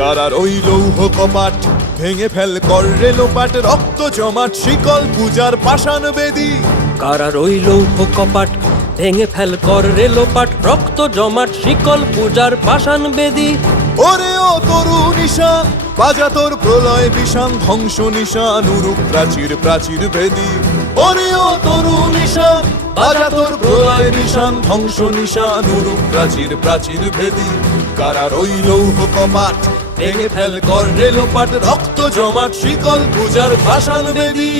কারার ওই লৌহ কপাট ভেঙে ফেল কর রেলোপাট, রক্ত জমাট শিকল পূজার পাষাণ বেদী। কারার ওই লৌহ কপাট ভেঙে ফেল কর রেলোপাট, রক্ত জমাট শিকল পূজার পাষাণ বেদী। ওরে ও তরু নিশান বাজা তোর প্রলয় বিষান, ধ্বংস নিশান উরুপ প্রাচীর প্রাচীর ভেদী। ওরে ও তরু নিশান বাজা তোর প্রলয় নিশান, ধ্বংস নিশান উরুপ প্রাচীর প্রাচীর ভেদী। কারার ওই লৌহ কপাট ভেঙে ফেল কর রেলোপাট, রক্ত জমাট শিকল পূজার পাষাণ বেদী।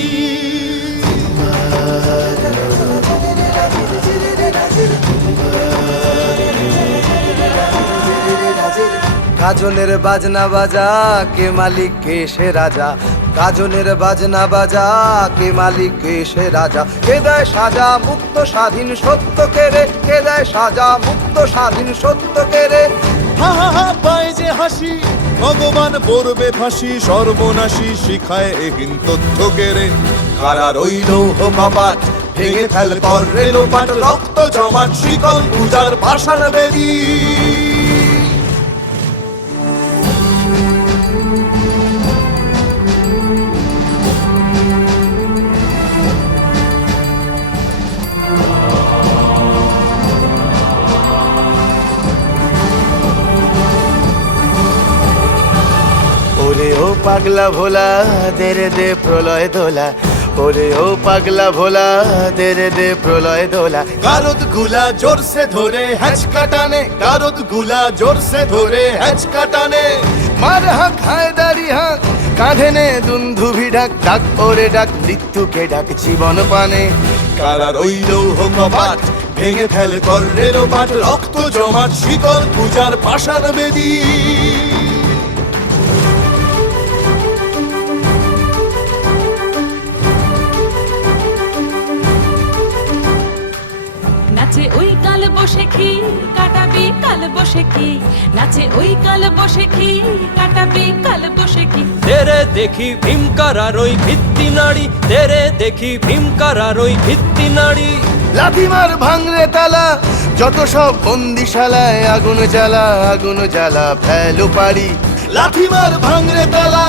গাজনের বাজনা বাজা, কে মালিক কে সে রাজা। গাজনের বাজনা বাজা, কে মালিক কে সে রাজা। কে দেয় সাজা মুক্ত স্বাধীন সত্য কেড়ে, কে দেয় সাজা মুক্ত স্বাধীন সত্য কেড়ে। হা হা হা পায় যে হাসি, ভগবান পড়বে ফাঁসি, সর্বনাশী শিখায় এহীন তথ্য কেড়ে। কারার ওই লৌহ কপাট ভেঙে ফেল কর রেলোপাট, রক্ত জমাট শিকল পূজার পাষাণ বেদী। ওরে ও পাগলা ভোলা দে রে দে প্রলয় দোলা। ওরে ও পাগলা ভোলা দে রে দে প্রলয় দোলা। কারত গুলা জোরসে ধরে হ্যাচকা টানে, কারত গুলা জোরসে ধরে হ্যাচকা টানে। মার হাক হায়দারি হাক, কাঁধে নে দুন্ধুভি ডাক। ডাক ওরে ডাক মৃত্যুকে ডাক জীবন পানে। কারার ওই লৌহ কপাট ভেঙে ফেল কর রেলোপাট, রক্ত জমাট শিকল পূজার পাষাণ বেদী। নাচে ওই কাল বসে কি কাটাবি কাল বসে কি, নাচে ওই কাল বসে কি কাটাবি কাল বসে কি। তেরে দেখি ভীমকারার ওই ভিত্তি নাড়ি, তেরে দেখি ভীমকারার ওই ভিত্তি নাড়ি। লাথিমার ভাঙরে তালা, যত সব বন্দিশালায় আগুন জ্বালা। আগুন জ্বালা ফেলো পারি। লাথিমার ভাঙরে তালা,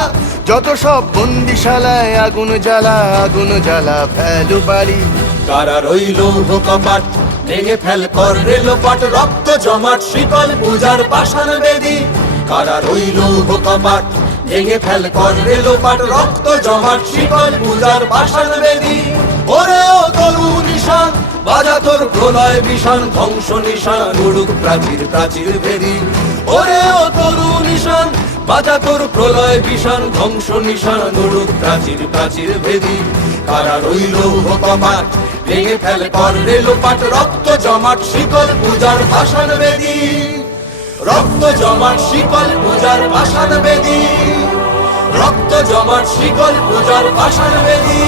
যত সব বন্দিশালায় আগুন জ্বালা। আগুন জ্বালা ফেলো পারি। কারার ওই লৌহ কপাট ভেঙে ফেল কর রেলোপাট, রক্ত জমাট শিকল পূজার পাষাণ বেদী। কারার ওই লৌহ কপাট ভেঙে ফেল কর রেলোপাট, রক্ত জমাট শিকল পূজার পাষাণ বেদী। ওরে ও তরু নিশান বাজা তোর প্রলয় বিষান, ধ্বংস নিশান উড়ুক প্রাচীর প্রাচীর ভেদী। ওরে ও তরু নিশান বাজা তোর প্রলয় বিষান, ধ্বংস নিশান উড়ুক প্রাচীর প্রাচীর ভেদী। কারার ওই লৌহ কপাট ভেঙে ফেল কর রেলোপাট, রক্ত জমাট শিকল পূজার পাষাণ বেদী। রক্ত জমাট শিকল পূজার পাষাণ বেদী। রক্ত জমাট শিকল পূজার পাষাণ বেদী।